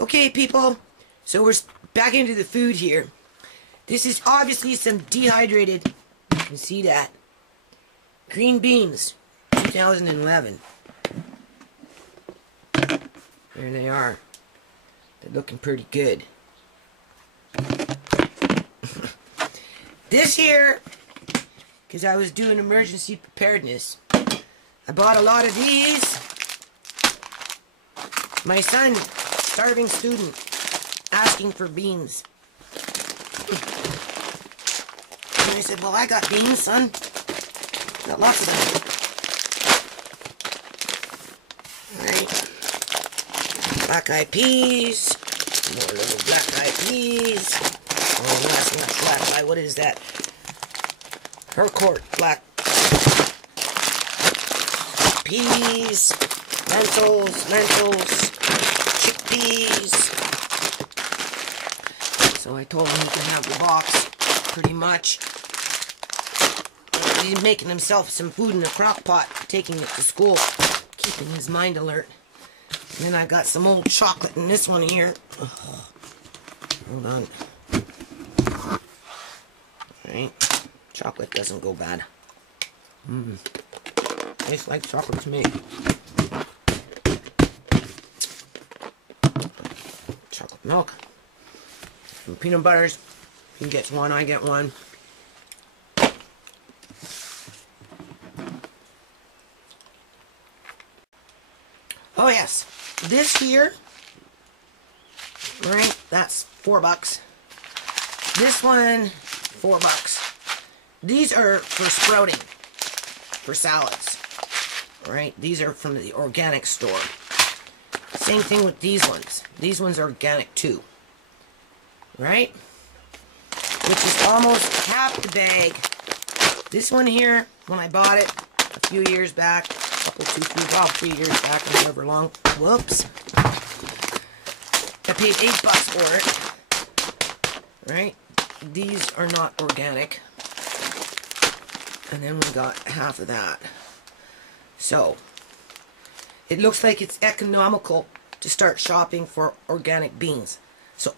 Okay, people, so we're back into the food here. This is obviously some dehydrated, you can see that, green beans, 2011. There they are. They're looking pretty good. This here, because I was doing emergency preparedness, I bought a lot of these. My son, starving student, asking for beans. And I said, well, I got beans, son. Got lots of them. Alright. Black-eyed peas. More little black-eyed peas. Oh, that's not black-eyed. What is that? Harcourt black peas. Lentils. Chickpeas. So I told him he can have the box, pretty much. He's making himself some food in a crock pot, taking it to school, keeping his mind alert. And then I got some old chocolate in this one here. Oh, hold on. Alright. Chocolate doesn't go bad. Tastes like chocolate to me. Chocolate milk. Some peanut butters. He gets one, I get one. Oh yes, this here, right, that's $4. This one, $4. These are for sprouting, for salads, right? These are from the organic store. Same thing with these ones. These ones are organic too, right? Which is almost half the bag. This one here, when I bought it a few years back, 3 years back, however long. Whoops. I paid $8 for it. Right? These are not organic. And then we got half of that. So, it looks like it's economical to start shopping for organic beans. So,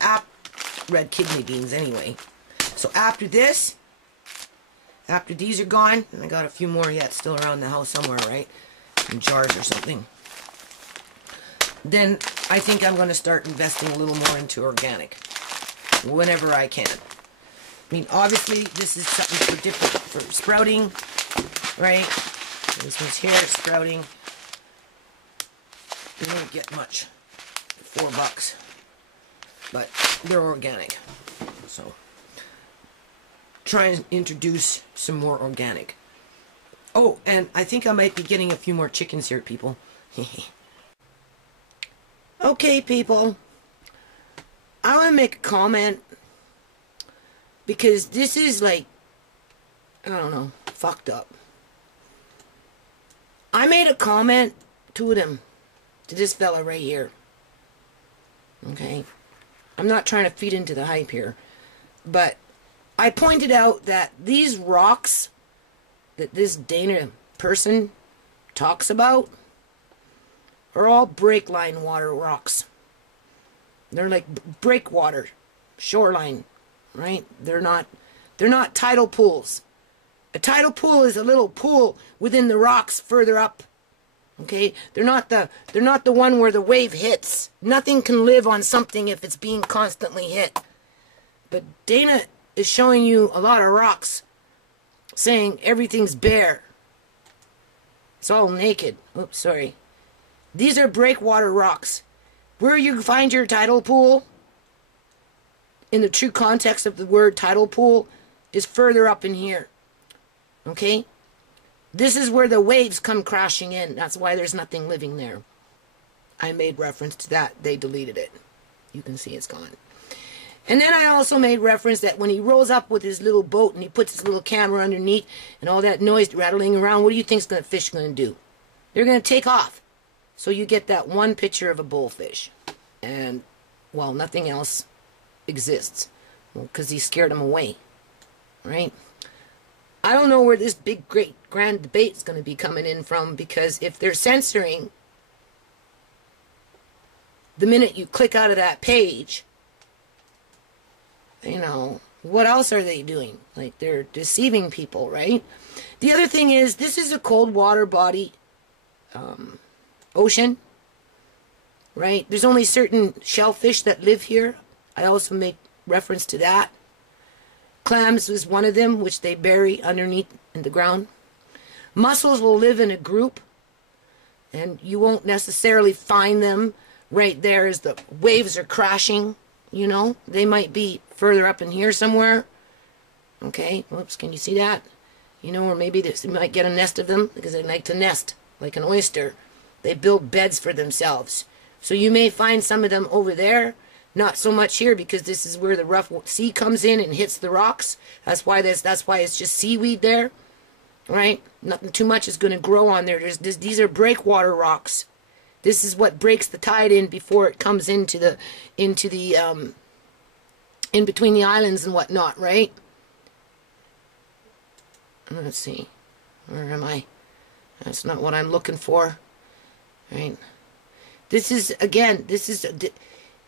red kidney beans anyway. So after this, after these are gone, and I got a few more yet still around the house somewhere, right? In jars or something. Then I think I'm going to start investing a little more into organic whenever I can. I mean, obviously this is something for different, for sprouting, right? This one's here, sprouting. You don't get much for $4, but they're organic. So try and introduce some more organic. Oh, and I think I might be getting a few more chickens here, people. Okay, people. I want to make a comment. Because this is like, I don't know, fucked up. I made a comment to them. To this fella right here. Okay? I'm not trying to feed into the hype here. But I pointed out that these rocks that this Dana person talks about are all breakline water rocks. They're like breakwater, shoreline, right? They're not tidal pools. A tidal pool is a little pool within the rocks further up. Okay? They're not the one where the wave hits. Nothing can live on something if it's being constantly hit. But Dana is showing you a lot of rocks, saying everything's bare. It's all naked. Oops, sorry. These are breakwater rocks. Where you find your tidal pool, in the true context of the word tidal pool, is further up in here. Okay? This is where the waves come crashing in. That's why there's nothing living there. I made reference to that. They deleted it. You can see it's gone. And then I also made reference that when he rolls up with his little boat and he puts his little camera underneath and all that noise rattling around, what do you think fish are going to do? They're going to take off. So you get that one picture of a bullfish. And, well, nothing else exists. Well, because he scared them away. Right? I don't know where this big, great, grand debate is going to be coming in from, because if they're censoring the minute you click out of that page, you know, what else are they doing? Like, they're deceiving people, right? The other thing is, this is a cold water body, ocean, right? There's only certain shellfish that live here. I also make reference to that. Clams is one of them, which they bury underneath in the ground. Mussels will live in a group, and you won't necessarily find them right there as the waves are crashing, you know. They might be further up in here somewhere. Okay, whoops, can you see that? You know, or maybe you might get a nest of them, because they like to nest, like an oyster. They build beds for themselves. So you may find some of them over there, not so much here, because this is where the rough sea comes in and hits the rocks. That's why it's just seaweed there, right? Nothing too much is going to grow on there. These are breakwater rocks. This is what breaks the tide in before it comes into the in between the islands and whatnot, right? Let's see, where am I? That's not what I'm looking for, right? This is, again, this is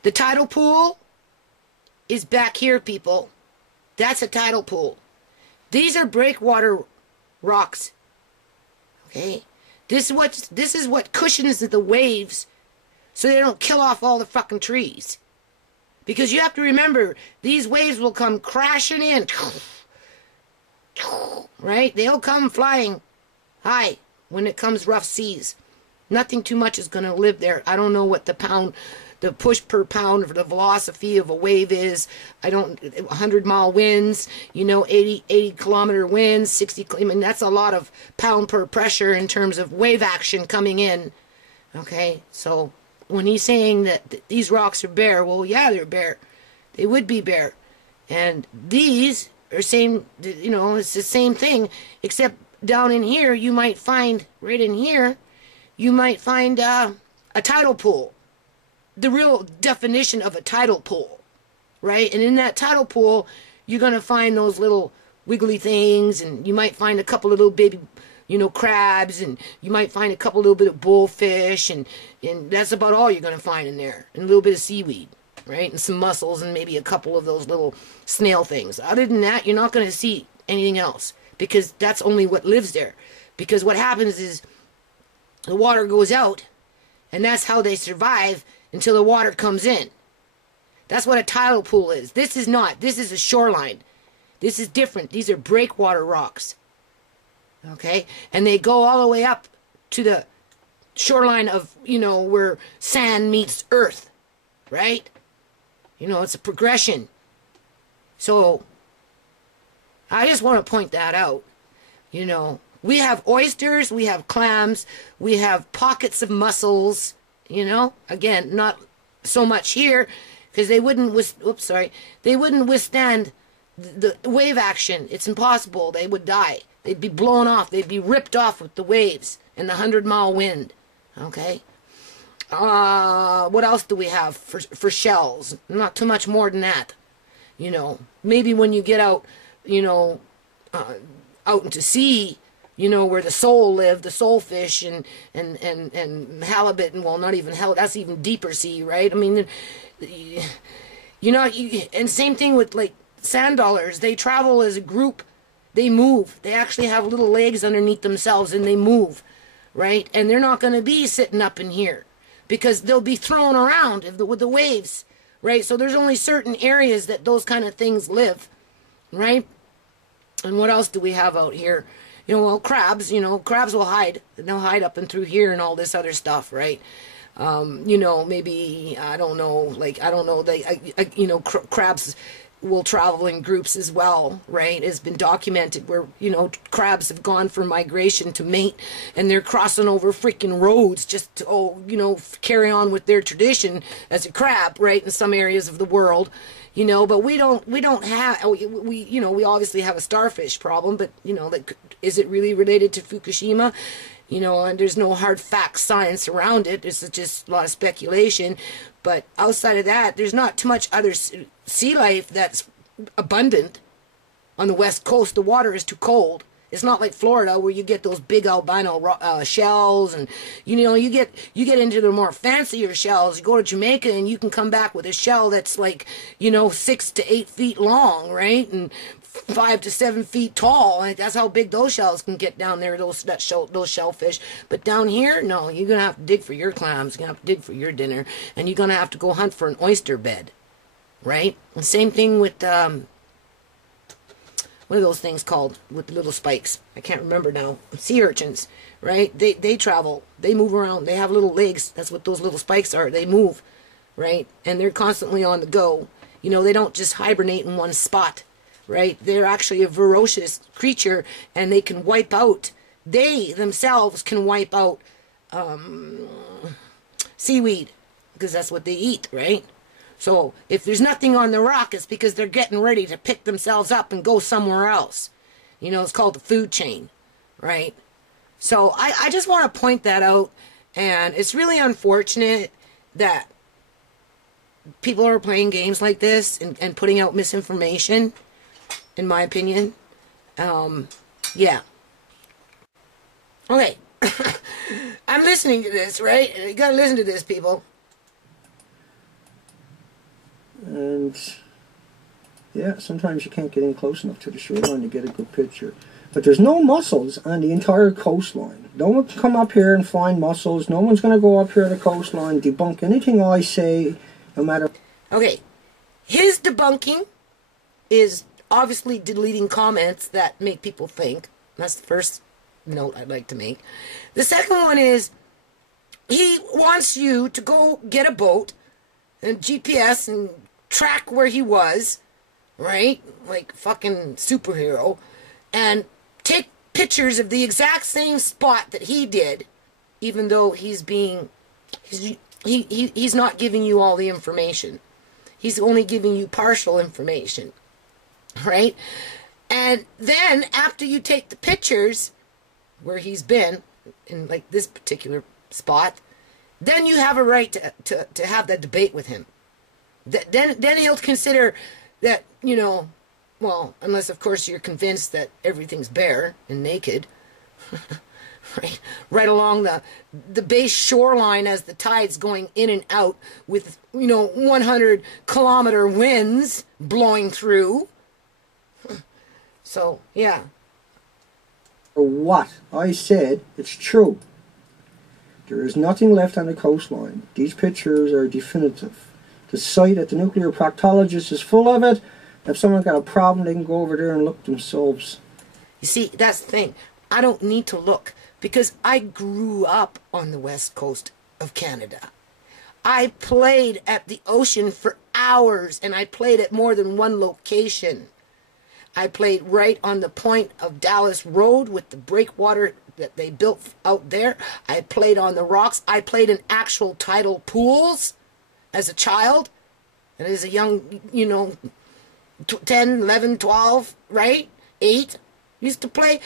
the tidal pool is back here, people. That's a tidal pool. These are breakwater rocks. Okay, this is what cushions the waves, so they don't kill off all the fucking trees. Because you have to remember, these waves will come crashing in, right? They'll come flying high when it comes rough seas. Nothing too much is going to live there. I don't know what the push per pound, or the velocity of a wave is. 100-mile winds, you know, 80 kilometer winds, 60, I mean, that's a lot of pound per pressure in terms of wave action coming in. Okay, so when he's saying that these rocks are bare, well, yeah, they're bare. They would be bare. And these are same, you know, it's the same thing, except down in here, you might find, right in here, you might find a tidal pool. The real definition of a tidal pool, right? And in that tidal pool, you're going to find those little wiggly things, and you might find a couple of little baby, you know, crabs, and you might find a couple little bit of bullfish, and that's about all you're going to find in there, and a little bit of seaweed, right? And some mussels, and maybe a couple of those little snail things. Other than that, you're not going to see anything else, because that's only what lives there. Because what happens is the water goes out, and that's how they survive until the water comes in. That's what a tidal pool is. This is not. This is a shoreline. This is different. These are breakwater rocks. Okay? And they go all the way up to the shoreline of, you know, where sand meets earth. Right? You know, it's a progression. So, I just want to point that out. You know, we have oysters, we have clams, we have pockets of mussels. You know, again, not so much here, because they wouldn't they wouldn't withstand the wave action. It's impossible. They would die. They'd be blown off. They'd be ripped off with the waves and the 100-mile wind. Okay. What else do we have for shells? Not too much more than that. You know, maybe when you get out, you know, out into sea, you know, where the sole live, the solefish and halibut, and, well, not even halibut, that's even deeper sea, right? I mean, you know, and same thing with, like, sand dollars. They travel as a group. They move. They actually have little legs underneath themselves, and they move, right? And they're not going to be sitting up in here, because they'll be thrown around with the waves, right? So there's only certain areas that those kind of things live, right? And what else do we have out here? You know, well, crabs, you know, crabs will hide. They'll hide up and through here and all this other stuff, right? You know, maybe, I don't know, like, I don't know, you know, crabs will travel in groups as well, right? It's been documented where, you know, crabs have gone for migration to mate, and they're crossing over freaking roads just to, you know, carry on with their tradition as a crab, right, in some areas of the world. You know, but we don't have, you know, we obviously have a starfish problem, but, you know, like, is it really related to Fukushima? You know, and there's no hard fact science around it. It's just a lot of speculation. But outside of that, there's not too much other sea life that's abundant on the west coast. The water is too cold. It's not like Florida where you get those big albino shells, and you know you get into the more fancier shells. You go to Jamaica and you can come back with a shell that's like, you know, 6 to 8 feet long, right, and 5 to 7 feet tall. And that's how big those shells can get down there. Those shellfish. But down here, no, you're gonna have to dig for your clams. You're gonna have to dig for your dinner, and you're gonna have to go hunt for an oyster bed, right? And same thing with what are those things called with the little spikes? I can't remember now. Sea urchins, right? They travel. They move around. They have little legs. That's what those little spikes are. They move, right? And they're constantly on the go. You know, they don't just hibernate in one spot, right? They're actually a ferocious creature, and they can wipe out. They themselves can wipe out seaweed, because that's what they eat, right? So if there's nothing on the rock, it's because they're getting ready to pick themselves up and go somewhere else. You know, it's called the food chain, right? So I just want to point that out, and it's really unfortunate that people are playing games like this and putting out misinformation, in my opinion. Yeah. Okay. I'm listening to this, right? You gotta listen to this, people. And yeah, sometimes you can't get in close enough to the shoreline to get a good picture. But there's no mussels on the entire coastline. No one can come up here and find mussels. No one's going to go up here to the coastline, debunk anything I say, no matter... Okay, his debunking is obviously deleting comments that make people think. That's the first note I'd like to make. The second one is he wants you to go get a boat and GPS and track where he was, right? Like fucking superhero, and take pictures of the exact same spot that he did, even though he's not giving you all the information. He's only giving you partial information, right? And then after you take the pictures where he's been in like this particular spot, then you have a right to have that debate with him. Then he'll consider that, you know, well, unless of course you're convinced that everything's bare and naked, right along the base shoreline as the tide's going in and out with, you know, 100-kilometer winds blowing through. So, yeah. What I said, it's true. There is nothing left on the coastline. These pictures are definitive. The site at the nuclear proctologist is full of it. If someone got a problem, they can go over there and look themselves. You see, that's the thing. I don't need to look because I grew up on the west coast of Canada. I played at the ocean for hours, and I played at more than one location. I played right on the point of Dallas Road with the breakwater that they built out there. I played on the rocks. I played in actual tidal pools as a child and as a young, you know, 10, 11, 12, right? 8. Used to play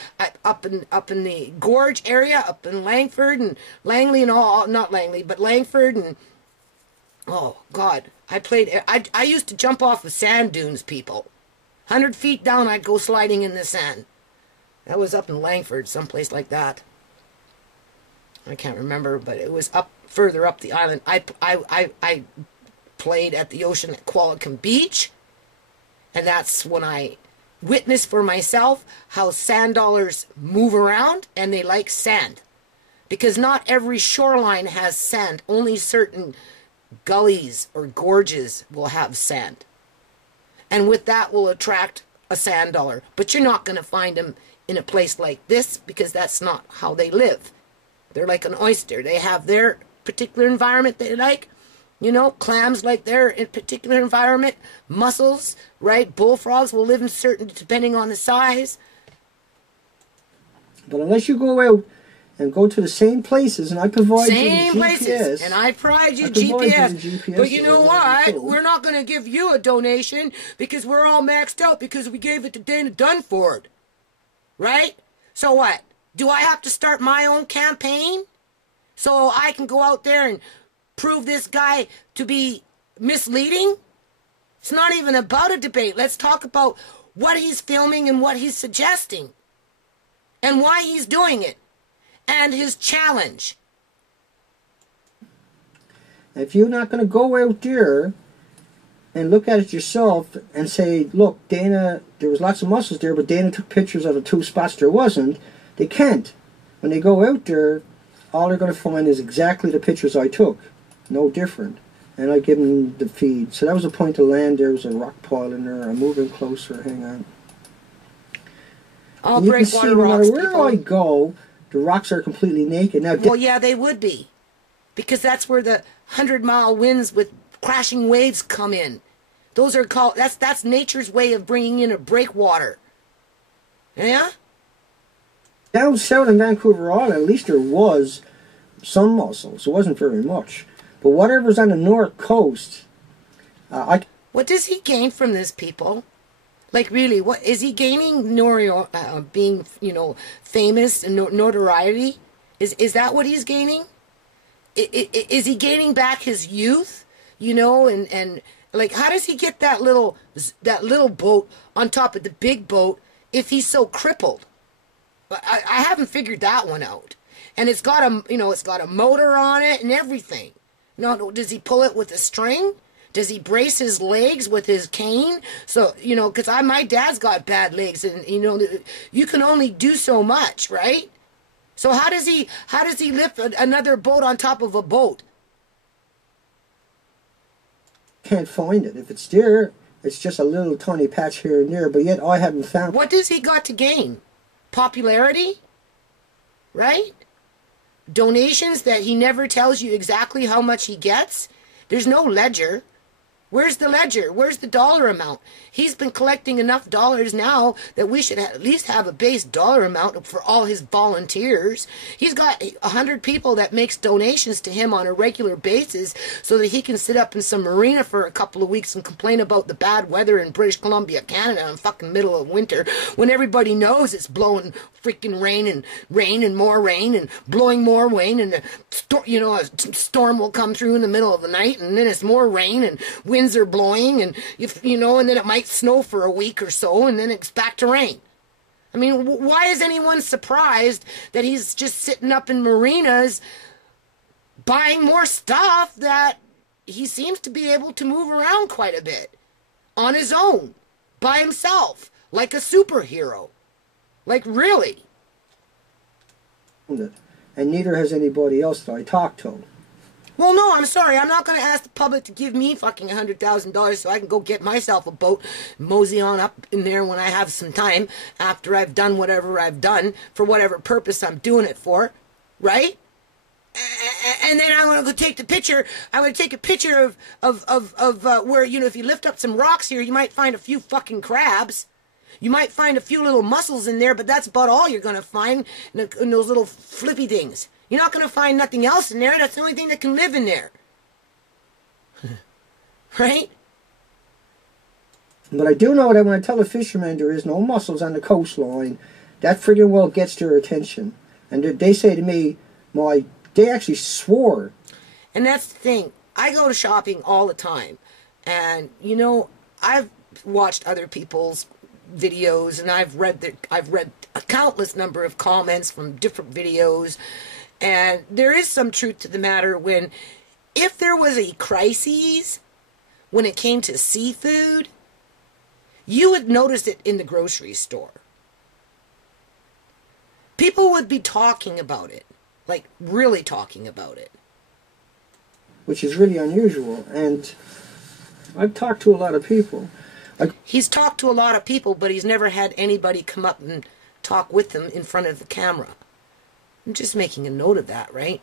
up in the gorge area, up in Langford and Langley and all, not Langley, but Langford, and oh God, I used to jump off of sand dunes, people. 100 feet down, I'd go sliding in the sand. That was up in Langford, someplace like that. I can't remember, but it was up further up the island. I played at the ocean at Qualicum Beach, and that's when I witnessed for myself how sand dollars move around, and they like sand. Because not every shoreline has sand. Only certain gullies or gorges will have sand. And with that will attract a sand dollar. But you're not going to find them in a place like this because that's not how they live. They're like an oyster. They have their particular environment they like. You know, clams like their particular environment. Mussels, right? Bullfrogs will live in certain, depending on the size. But unless you go out and go to the same places, and I provide same you places, GPS, and I provide you GPS. GPS. But you know what? We're not going to give you a donation because we're all maxed out because we gave it to Dana Dunford. Right? So what? Do I have to start my own campaign so I can go out there and prove this guy to be misleading? It's not even about a debate. Let's talk about what he's filming and what he's suggesting. and why he's doing it, and his challenge. If you're not going to go out there and look at it yourself and say, look, Dana, there was lots of mussels there, but Dana took pictures of the 2 spots there wasn't, they can't. When they go out there, all they're going to find is exactly the pictures I took, no different. And I give them the feed. So that was a point of land. There was a rock pile in there. I'm moving closer. Hang on. All breakwater rocks, no matter where I go, the rocks are completely naked. Now, well, yeah, they would be. Because that's where the 100-mile winds with crashing waves come in. Those are called, that's nature's way of bringing in a breakwater. Yeah? Down south in Vancouver Island, at least there was some mussels. It wasn't very much. But whatever's on the north coast, what does he gain from this, people? Like, really, what is he gaining? Being, you know, famous and notoriety? Is that what he's gaining? Is he gaining back his youth? You know, and like, how does he get that little boat on top of the big boat if he's so crippled? I haven't figured that one out. And it's got a motor on it and everything. No, does he pull it with a string? Does he brace his legs with his cane? So, you know, because my dad's got bad legs, and, you know, you can only do so much, right? So how does he lift another boat on top of a boat? Can't find it. If it's there, it's just a little tiny patch here and there, but yet I haven't found. What does he got to gain? Popularity? Right? Donations that he never tells you exactly how much he gets? There's no ledger. Where's the ledger? Where's the dollar amount? He's been collecting enough dollars now that we should at least have a base dollar amount for all his volunteers. He's got 100 people that makes donations to him on a regular basis so that he can sit up in some marina for a couple of weeks and complain about the bad weather in British Columbia, Canada in fucking middle of winter when everybody knows it's blowing freaking rain and more rain and blowing more rain, and a storm will come through in the middle of the night, and then it's more rain and winds are blowing, and and then it might snow for a week or so, and then it's back to rain. I mean, why is anyone surprised that he's just sitting up in marinas buying more stuff that he seems to be able to move around quite a bit on his own, by himself, like a superhero? Like, really? And neither has anybody else that I talked to. Well, no, I'm sorry. I'm not going to ask the public to give me fucking $100,000 so I can go get myself a boat, mosey on up in there when I have some time after I've done whatever I've done for whatever purpose I'm doing it for, right? And then I want to go take the picture. I want to take a picture of where, if you lift up some rocks here, you might find a few fucking crabs. You might find a few little mussels in there, but that's about all you're going to find in those little flippy things. You're not going to find nothing else in there. That's the only thing that can live in there. Right? But I do know that when I tell a fisherman there is no mussels on the coastline, that friggin' well gets their attention. And they say to me, they actually swore. And that's the thing. I go to shopping all the time. And, I've watched other people's videos, and I've read a countless number of comments from different videos, and there is some truth to the matter if there was a crisis when it came to seafood, you would notice it in the grocery store. People would be talking about it, like really talking about it. Which is really unusual, and I've talked to a lot of people. He's talked to a lot of people, but he's never had anybody come up and talk with him in front of the camera. I'm just making a note of that, right?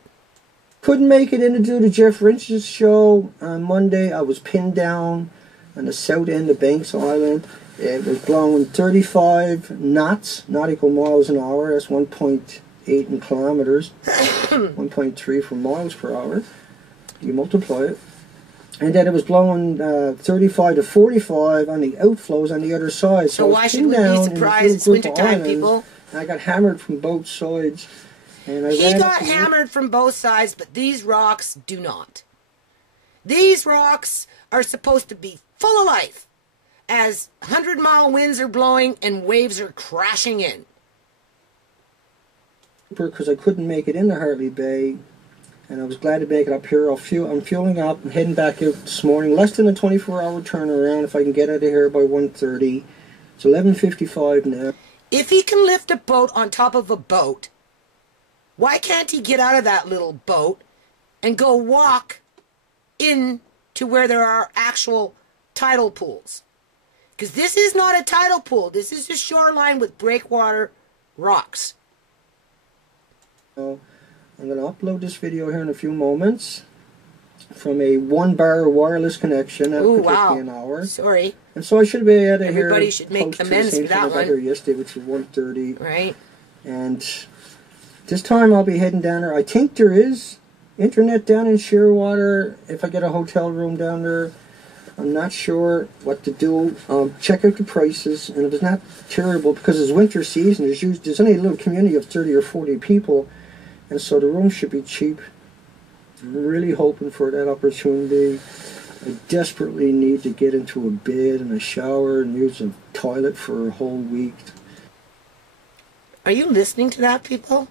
Couldn't make it in to do the Jeff Lynch's show on Monday. I was pinned down on the south end of Banks Island. It was blowing 35 knots, nautical miles an hour. That's 1.8 in kilometers, 1.3 for miles per hour. You multiply it. And then it was blowing 35 to 45 on the outflows on the other side. So why should we be surprised? It's wintertime, people. And I got hammered from both sides. And he got hammered from both sides, but these rocks do not. These rocks are supposed to be full of life as 100-mile winds are blowing and waves are crashing in. because I couldn't make it into Hartley Bay, and I was glad to make it up here. I'm fueling up and heading back out this morning. Less than a 24-hour turnaround if I can get out of here by 1:30. It's 11:55 now. If he can lift a boat on top of a boat, why can't he get out of that little boat and go walk in to where there are actual tidal pools? Because this is not a tidal pool. This is a shoreline with breakwater rocks. So I'm going to upload this video here in a few moments from a 1-bar wireless connection. Ooh, could wow. take me an hour. Sorry. And so I should be out of here. Everybody should make amends for that I got here yesterday, which was 1:30. Right. And this time I'll be heading down there. I think there is internet down in Shearwater if I get a hotel room down there. I'm not sure what to do. Check out the prices, and if it's not terrible, because it's winter season, there's only a little community of 30 or 40 people, and so the room should be cheap. I'm really hoping for that opportunity. I desperately need to get into a bed and a shower and use a toilet for a whole week. Are you listening to that, people?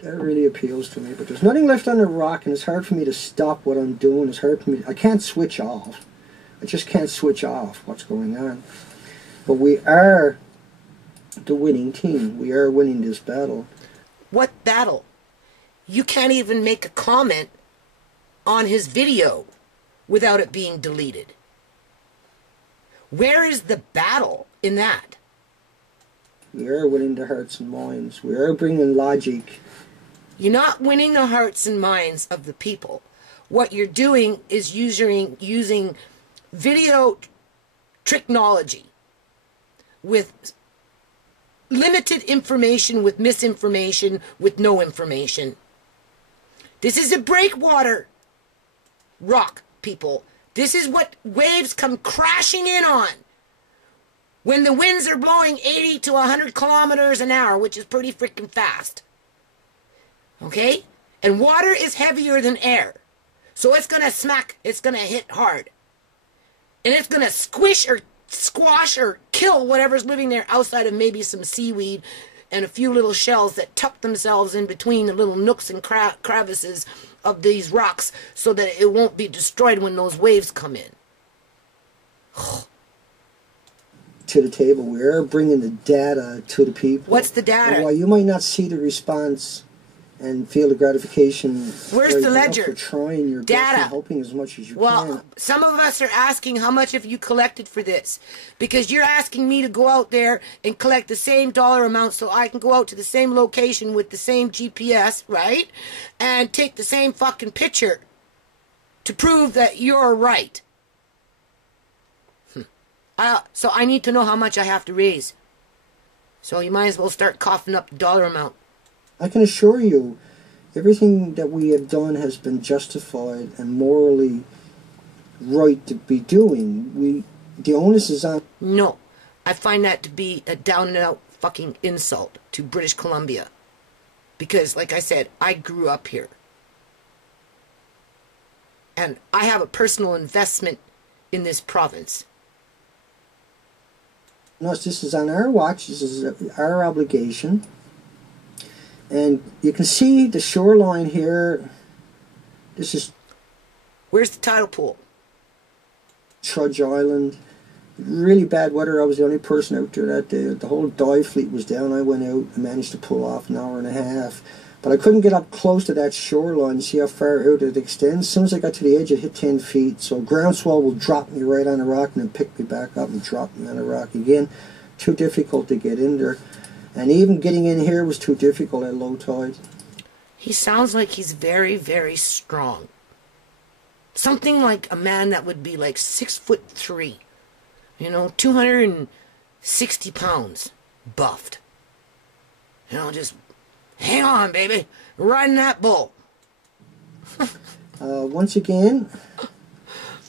That really appeals to me, but there's nothing left on the rock, and it's hard for me to stop what I'm doing. It's hard for me. I can't switch off. I just can't switch off what's going on. But we are the winning team. We are winning this battle. What battle? You can't even make a comment on his video without it being deleted. Where is the battle in that? We are winning the hearts and minds. We are bringing logic. You're not winning the hearts and minds of the people. What you're doing is using video technology with limited information, with misinformation, with no information. This is a breakwater rock, people. This is what waves come crashing in on when the winds are blowing 80 to 100 kilometers an hour, which is pretty freaking fast. Okay? And water is heavier than air. So it's going to smack, it's going to hit hard. And it's going to squish or squash or kill whatever's living there outside of maybe some seaweed and a few little shells that tuck themselves in between the little nooks and crevices of these rocks so that it won't be destroyed when those waves come in. To the table, we are bringing the data to the people. What's the data? And while you might not see the response and feel the gratification, where's right the now ledger? for trying your best and helping as much as you can. Well, some of us are asking how much have you collected for this? Because you're asking me to go out there and collect the same dollar amount so I can go out to the same location with the same GPS, right? And take the same fucking picture to prove that you're right. So I need to know how much I have to raise. So you might as well start coughing up the dollar amount. I can assure you, everything that we have done has been justified and morally right to be doing. The onus is on... No, I find that to be a down-and-out fucking insult to British Columbia. Because, like I said, I grew up here. And I have a personal investment in this province. No, this is on our watch. This is our obligation. And you can see the shoreline here. This is... Where's the tidal pool? Trudge Island. Really bad weather. I was the only person out there that day. The whole dive fleet was down. I went out and managed to pull off an hour and a half. But I couldn't get up close to that shoreline, see how far out it extends. As soon as I got to the edge, it hit 10 feet. So ground swell will drop me right on a rock and then pick me back up and drop me on a rock again. Too difficult to get in there. And even getting in here was too difficult at low tide. He sounds like he's very, very strong. Something like a man that would be like 6'3", you know, 260 pounds, buffed. You know, just hang on, baby, riding that bull. Once again,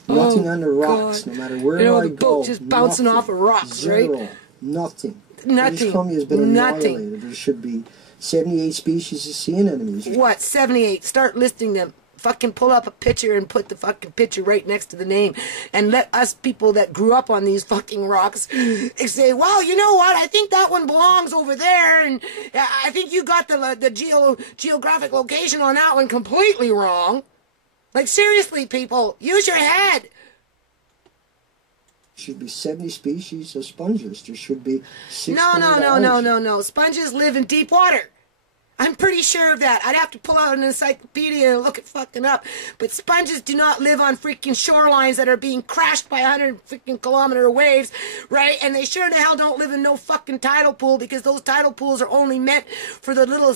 nothing on the rocks, God. no matter where the I go. boat just bouncing nothing, off of rocks, zero, right? Nothing. Nothing. British Columbia has been Nothing. annihilated. There should be 78 species of sea anemones. What, 78? Start listing them. fucking pull up a picture and put the fucking picture right next to the name, and let us people that grew up on these fucking rocks say, well, you know what, I think that one belongs over there, and I think you got the geographic location on that one completely wrong. Like, seriously, people, use your head. Should be 70 species of sponges. There should be 600 No. Sponges live in deep water. I'm pretty sure of that. I'd have to pull out an encyclopedia and look it fucking up. But sponges do not live on freaking shorelines that are being crashed by 100 freaking kilometer waves, right? And they sure the hell don't live in no fucking tidal pool, because those tidal pools are only meant for the little,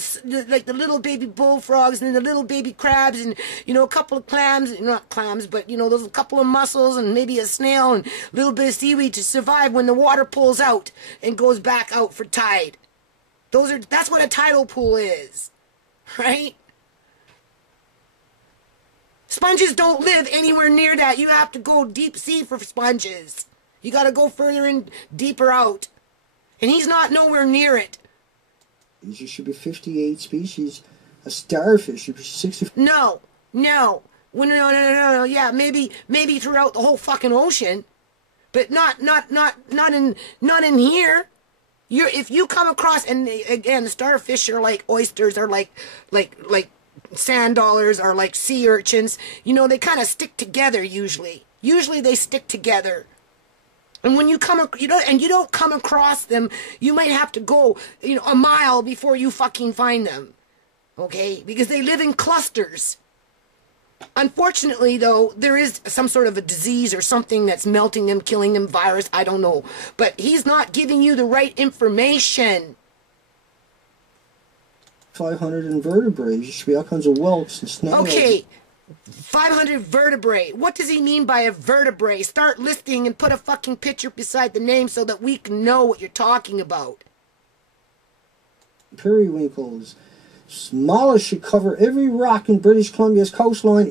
like the little baby bullfrogs and the little baby crabs and, you know, a couple of clams, not clams, but, you know, those couple of mussels and maybe a snail and a little bit of seaweed to survive when the water pulls out and goes back out for tide. That's what a tidal pool is, right? Sponges don't live anywhere near that. You have to go deep sea for sponges. You got to go further in, deeper out. And he's not nowhere near it. There should be 58 species. A starfish should be 60. No. Well, no. Yeah, maybe throughout the whole fucking ocean, but not in here. If you come across, and again, starfish are like oysters, are like sand dollars, are like sea urchins. You know, they kind of stick together usually. Usually they stick together. And when you don't come across them, you might have to go, you know, a mile before you fucking find them. Okay? Because they live in clusters. Unfortunately, though, there is some sort of a disease or something that's melting them, killing them, virus, I don't know. But he's not giving you the right information. 500 invertebrates. There should be all kinds of whelks and snails. Okay, 500 vertebrae. What does he mean by a vertebrae? Start listing and put a fucking picture beside the name so that we can know what you're talking about. Periwinkles. Mollusks should cover every rock in British Columbia's coastline.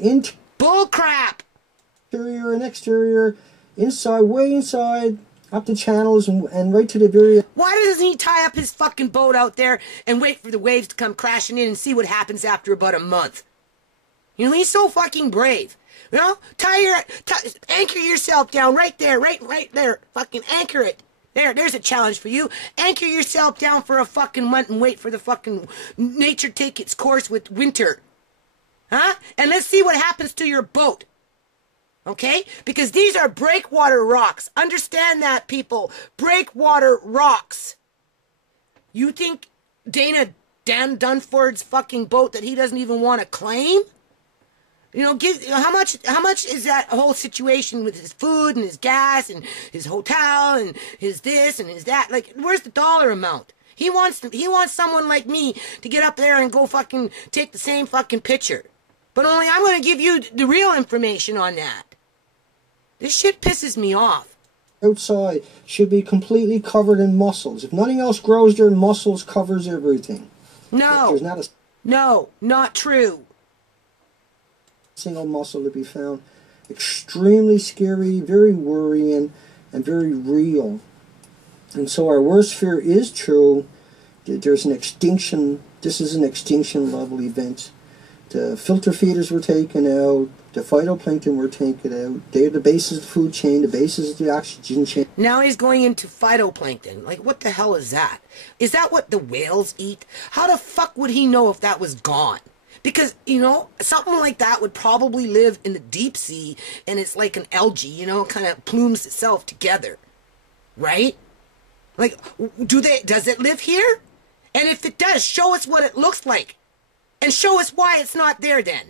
Bullcrap! Interior and exterior, inside, way inside, up the channels and right to the very... Why doesn't he tie up his fucking boat out there and wait for the waves to come crashing in and see what happens after about a month? You know, he's so fucking brave. You know, anchor yourself down right there, right there. Fucking anchor it. There's a challenge for you. Anchor yourself down for a fucking month and wait for the fucking nature take its course with winter. Huh? And let's see what happens to your boat. Okay? Because these are breakwater rocks. Understand that, people. Breakwater rocks. You think Dan Dunford's fucking boat that he doesn't even want to claim? You know, how much is that whole situation with his food and his gas and his hotel and his this and his that? Like, where's the dollar amount? He wants someone like me to get up there and go fucking take the same fucking picture. But only I'm going to give you the real information on that. This shit pisses me off. Outside should be completely covered in mussels. If nothing else grows there, mussels covers everything. No. There's not a... No, not true. Single mussel to be found. Extremely scary, very worrying, and very real. And so our worst fear is true. There's an extinction. This is an extinction level event. The filter feeders were taken out. The phytoplankton were taken out. They're the basis of the food chain, the basis of the oxygen chain. Now he's going into phytoplankton. Like, what the hell is that? Is that what the whales eat? How the fuck would he know if that was gone? Because, you know, something like that would probably live in the deep sea, and it's like an algae, you know, kind of plumes itself together, right? Like, does it live here? And if it does, show us what it looks like, and show us why it's not there then.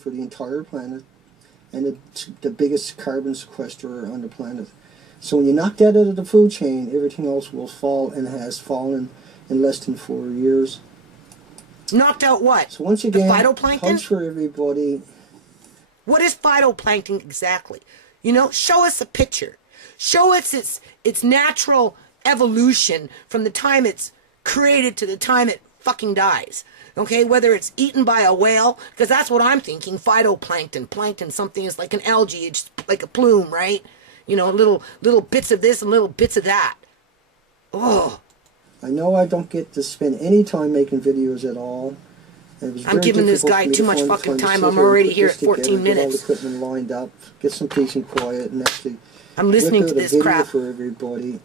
For the entire planet, and it's the biggest carbon sequesterer on the planet. So when you knock that out of the food chain, everything else will fall, and has fallen in less than 4 years. Knocked out what? So once again, the phytoplankton? hugs for everybody. What is phytoplankton exactly? You know, show us a picture. Show us its natural evolution from the time it's created to the time it fucking dies. Okay, whether it's eaten by a whale, because that's what I'm thinking, phytoplankton. Plankton, something is like an algae, it's like a plume, right? You know, little bits of this and little bits of that. Oh. I know I don't get to spend any time making videos at all, It was I'm very giving this difficult guy for me too to much find the fucking to time. sit I'm and already put here this at together, 14 get all the minutes. equipment lined up, get some peace and quiet, and actually I'm listening whip to out a this video crap. for everybody.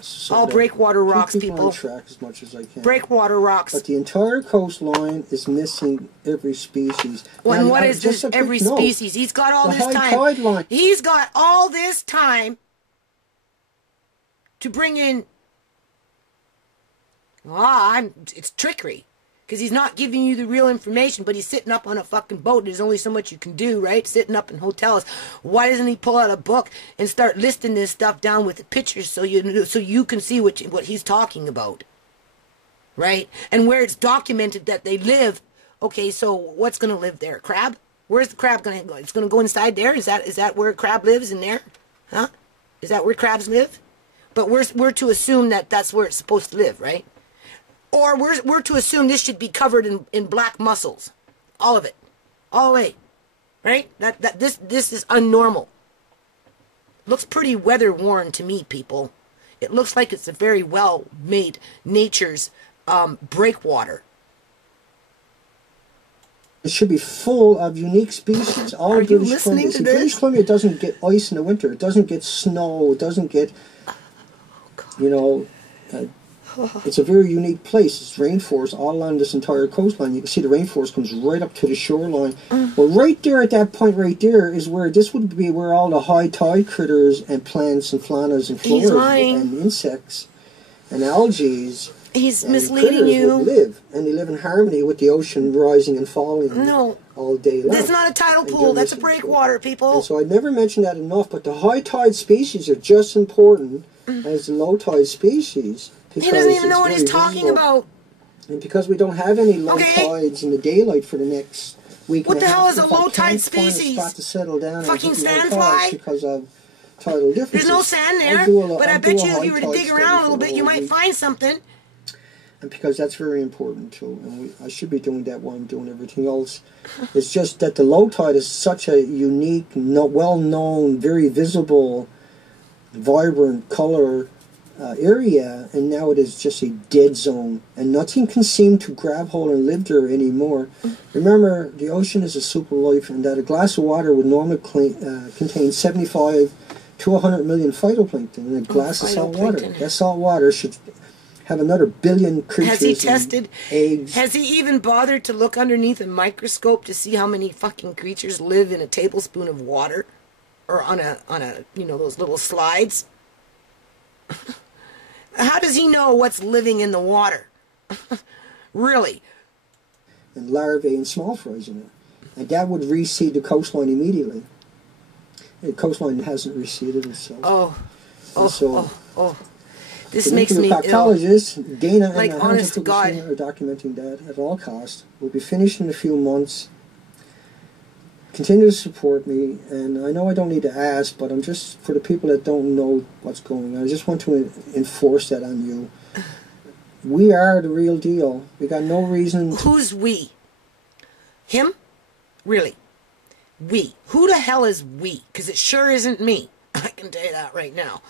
So All that breakwater keep rocks, people on people. track as much as I can. Breakwater rocks. But the entire coastline is missing every species. Well, and what is just this a quick every note, species? He's got all the this high time. tide line. He's got all this time to bring in... it's trickery. Because he's not giving you the real information, but he's sitting up on a fucking boat. There's only so much you can do, right? Sitting up in hotels. Why doesn't he pull out a book and start listing this stuff down with the pictures so you can see what he's talking about? Right? And where it's documented that they live. Okay, so what's going to live there? Crab? Where's the crab going to go? It's going to go inside there? Is that where a crab lives, in there? Huh? Is that where crabs live? But we're to assume that that's where it's supposed to live, right? Or we're to assume this should be covered in black mussels. All of it. All the way. Right? This is unnormal. Looks pretty weather-worn to me, people. It looks like it's a very well-made nature's breakwater. It should be full of unique species. All Are you British listening Columbia. to See, this? British Columbia doesn't get ice in the winter. It doesn't get snow. It doesn't get, you know, it's a very unique place. It's rainforest all along this entire coastline. You can see the rainforest comes right up to the shoreline. Well, right there at that point right there is where this would be where all the high tide critters and plants and flaunas and He's flora lying. and insects and algae He's and misleading critters you. would live. And they live in harmony with the ocean rising and falling No. all day long. That's not a tidal And pool. you're That's a listening to it. breakwater, people. And so I never mentioned that enough, but the high tide species are just important as the low tide species. He doesn't even know what he's talking about. And because we don't have any low tides in the daylight for the next week What and the a hell half, is a if I low tide can't find a species? spot to settle down Fucking and hit low sandfly? tides because of tidal differences. There's no sand there, but I bet you if you were to dig around a little bit, you might find something. And because that's very important too, and I should be doing that while I'm doing everything else. It's just that the low tide is such a unique, well-known, very visible, vibrant color area, and now it is just a dead zone, and nothing can seem to grab hold and live there anymore. Remember, the ocean is a super life, and that a glass of water would normally contain 75 to 100 million phytoplankton in a glass of salt water. That salt water should have another billion creatures. Has he tested eggs? Has he even bothered to look underneath a microscope to see how many fucking creatures live in a tablespoon of water, or on a those little slides? How does he know what's living in the water? Really? And larvae and small fries in it. And that would reseed the coastline immediately. The coastline hasn't reseeded itself. This makes me ill. Proctologist, Dana Like, and honest to God. Fukushima are documenting that at all costs. Will be finished in a few months. Continue to support me, and I know I don't need to ask, but I'm just, for the people that don't know what's going on, I just want to enforce that on you. We are the real deal. We got no reason to... Who's we? Him? Really? We. Who the hell is we? Because it sure isn't me. I can tell you that right now.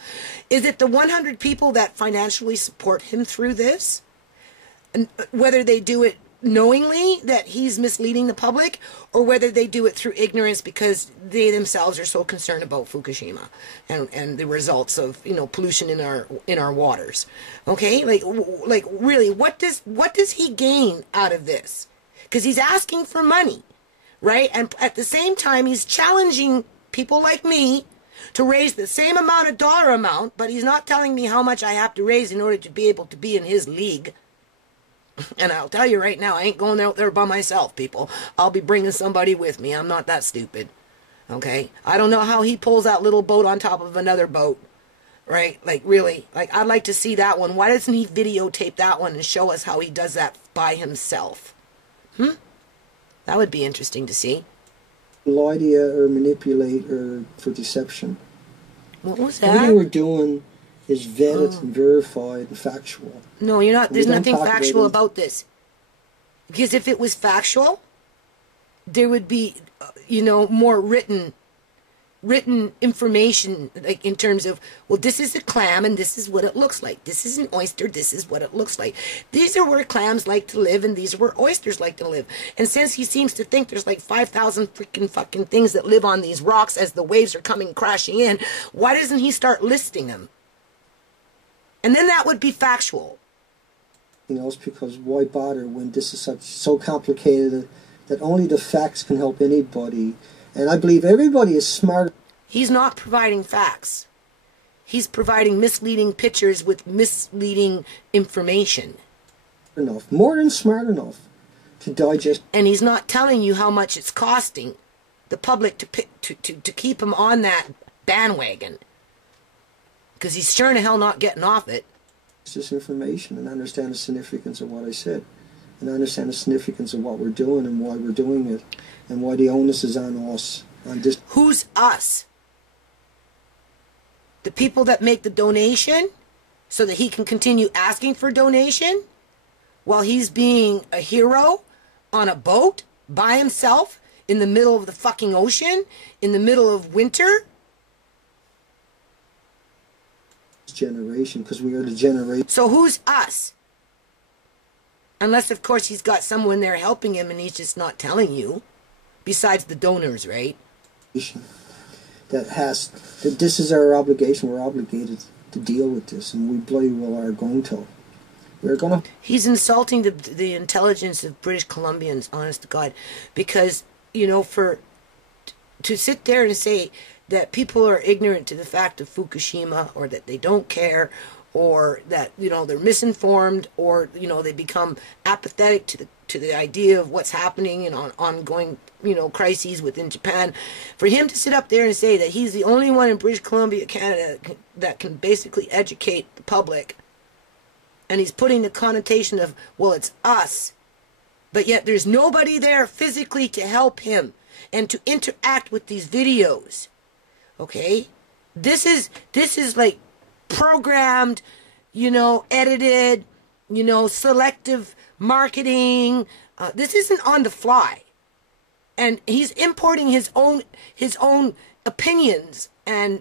Is it the 100 people that financially support him through this? And whether they do it knowingly that he's misleading the public, or whether they do it through ignorance because they themselves are so concerned about Fukushima and the results of pollution in our waters. Okay, like really, what does he gain out of this? Because he's asking for money, right? And at the same time, he's challenging people like me to raise the same amount of dollar amount, but he's not telling me how much I have to raise in order to be able to be in his league. And I'll tell you right now, I ain't going out there by myself, people. I'll be bringing somebody with me. I'm not that stupid. Okay? I don't know how he pulls that little boat on top of another boat. Right? Like, really. Like, I'd like to see that one. Why doesn't he videotape that one and show us how he does that by himself? That would be interesting to see. Lie to you or manipulate or for deception. What was that? Everything we're doing is vetted and verified and factual. No, you're not. There's nothing factual about about this. Because if it was factual, there would be, more written written information, like in terms of, well, this is a clam and this is what it looks like. This is an oyster, this is what it looks like. These are where clams like to live and these are where oysters like to live. And since he seems to think there's like 5,000 freaking fucking things that live on these rocks as the waves are coming crashing in, why doesn't he start listing them? And then that would be factual. Else, because why bother when this is so complicated that only the facts can help anybody. And I believe everybody is smart. He's not providing facts. He's providing misleading pictures with misleading information. Enough, more than smart enough to digest. And he's not telling you how much it's costing the public to keep him on that bandwagon. Because he's sure in hell not getting off it. It's just information, and understand the significance of what I said. And understand the significance of what we're doing and why we're doing it. And why the onus is on us. On this. Who's us? The people that make the donation so that he can continue asking for donation while he's being a hero on a boat by himself in the middle of the fucking ocean in the middle of winter? Generation, because we are the generation. So who's us? Unless, of course, he's got someone there helping him and he's just not telling you. Besides the donors, right? That this is our obligation. We're obligated to deal with this, and we bloody well are going to. We're going to. He's insulting the intelligence of British Columbians, honest to God, because, you know, to sit there and say that people are ignorant to the fact of Fukushima, or that they don't care, or that, you know, they're misinformed, or, you know, they become apathetic to the idea of what's happening and ongoing, you know, crises within Japan. For him to sit up there and say that he's the only one in British Columbia, Canada, that can basically educate the public, and he's putting the connotation of, well, it's us, but yet there's nobody there physically to help him and to interact with these videos. Okay? This is like programmed, you know, edited, you know, selective marketing. This isn't on the fly. And he's importing his own opinions and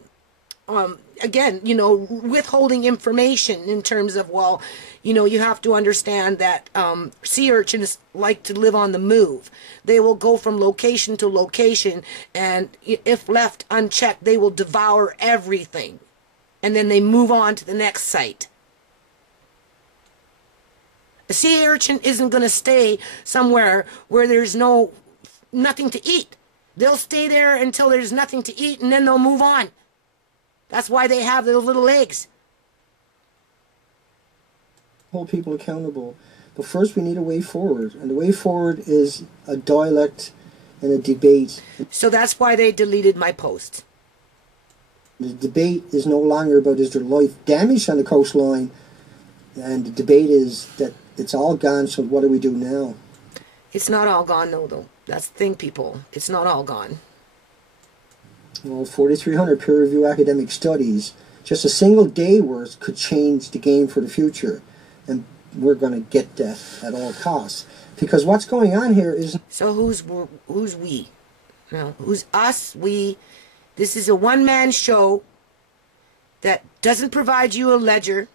again, you know, withholding information in terms of, well, you know, you have to understand that sea urchins like to live on the move. They will go from location to location, and if left unchecked, they will devour everything. And then they move on to the next site. A sea urchin isn't going to stay somewhere where there's nothing to eat. They'll stay there until there's nothing to eat, and then they'll move on. That's why they have those little legs. Hold people accountable. But first we need a way forward. And the way forward is a dialect and a debate. So that's why they deleted my post. The debate is no longer about is there life damage on the coastline. And the debate is that it's all gone, so what do we do now? It's not all gone, though. That's the thing, people. It's not all gone. Well, 4,300 peer-reviewed academic studies, just a single day worth could change the game for the future. And we're going to get that at all costs. Because what's going on here is... So who's we? No, who's us? We. This is a one-man show that doesn't provide you a ledger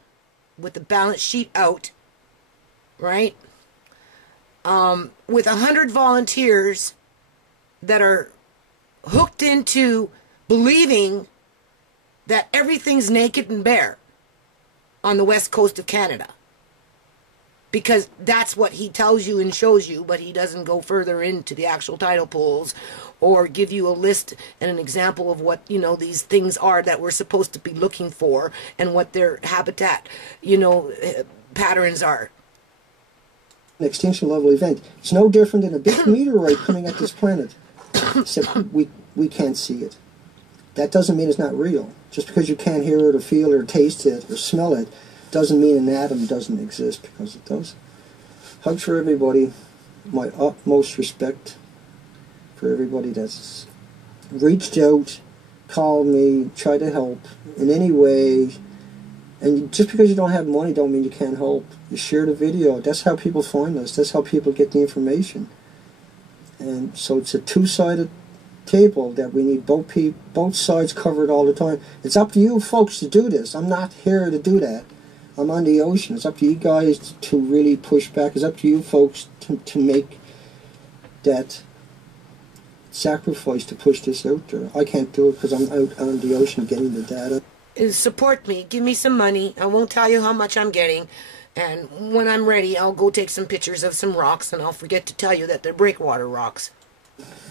with the balance sheet out, right? With 100 volunteers that are hooked into believing that everything's naked and bare on the west coast of Canada. Because that's what he tells you and shows you, but he doesn't go further into the actual tidal pools or give you a list and an example of what, you know, these things are that we're supposed to be looking for and what their habitat, you know, patterns are. An extinction level event. It's no different than a big meteorite coming at this planet. Except we can't see it. That doesn't mean it's not real. Just because you can't hear it or feel it or taste it or smell it doesn't mean an atom doesn't exist, because it does. Hugs for everybody. My utmost respect for everybody that's reached out, called me, tried to help in any way. And just because you don't have money don't mean you can't help. You share the video. That's how people find us. That's how people get the information. And so it's a two-sided table that we need both sides covered all the time. It's up to you folks to do this. I'm not here to do that. I'm on the ocean. It's up to you guys to really push back. It's up to you folks to make that sacrifice to push this out there. I can't do it because I'm out on the ocean getting the data. Support me. Give me some money. I won't tell you how much I'm getting. And when I'm ready, I'll go take some pictures of some rocks, and I'll forget to tell you that they're breakwater rocks.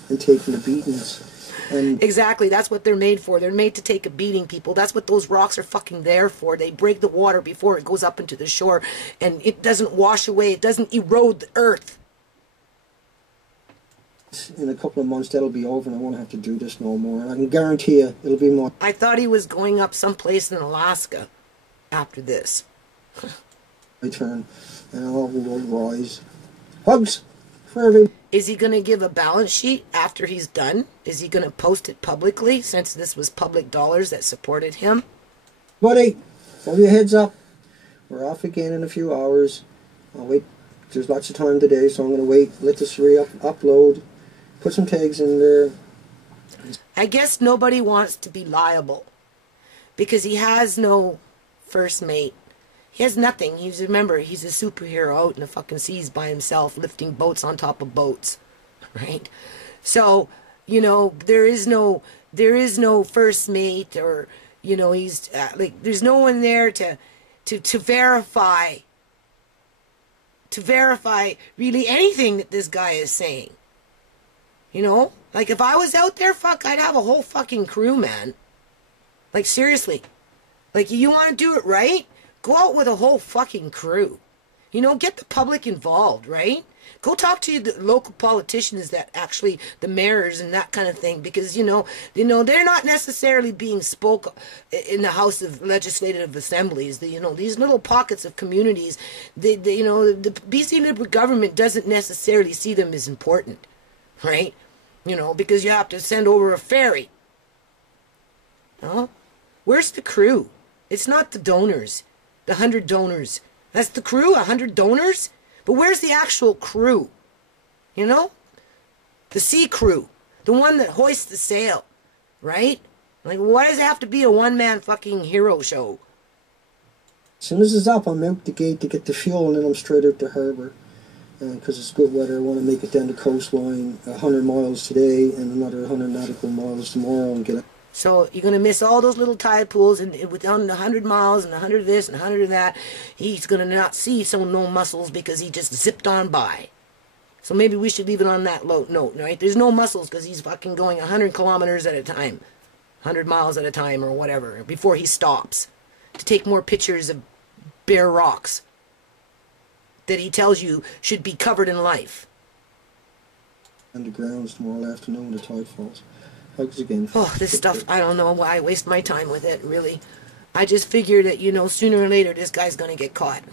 And taking the beatings. And exactly, that's what they're made for. They're made to take a beating, people. That's what those rocks are fucking there for. They break the water before it goes up into the shore, and it doesn't wash away. It doesn't erode the earth. In a couple of months, that'll be over, and I won't have to do this no more. And I can guarantee you, it'll be more. I thought he was going up someplace in Alaska after this. My turn, and all will rise. Hugs for everyone. Is he going to give a balance sheet after he's done? Is he going to post it publicly, since this was public dollars that supported him? Buddy, hold your heads up. We're off again in a few hours. I'll wait. There's lots of time today, so I'm going to wait. Let this upload. Put some tags in there. I guess nobody wants to be liable, because he has no first mate. He has nothing. Remember, he's a superhero out in the fucking seas by himself, lifting boats on top of boats, right? So, you know, there is no first mate, or, you know, he's like, there's no one there to verify really anything that this guy is saying. You know, like, if I was out there, fuck, I'd have a whole fucking crew, man. Like, seriously. Like, you want to do it right? Go out with a whole fucking crew. You know, get the public involved, right? Go talk to the local politicians, that actually, the mayors and that kind of thing, because, you know, they're not necessarily being spoke in the House of Legislative Assemblies. You know, these little pockets of communities, you know, the BC Liberal government doesn't necessarily see them as important, right? You know, because you have to send over a ferry. No? Where's the crew? It's not the donors. The 100 donors. That's the crew, 100 donors? But where's the actual crew? You know? The sea crew. The one that hoists the sail. Right? Like, why does it have to be a one-man fucking hero show? As soon as it's up, I'm out the gate to get the fuel, and then I'm straight out the harbour. Because it's good weather, I want to make it down the coastline 100 miles today and another 100 nautical miles tomorrow and get it. So you're going to miss all those little tide pools, and within 100 miles and 100 of this and 100 of that, he's going to not see no mussels because he just zipped on by. So maybe we should leave it on that low note, right? There's no mussels because he's fucking going 100 kilometers at a time, 100 miles at a time or whatever, before he stops to take more pictures of bare rocks that he tells you should be covered in life. And the grounds tomorrow afternoon, the tide falls. Hugs again. Oh, this stuff, I don't know why I waste my time with it, really. I just figure that, you know, sooner or later this guy's going to get caught.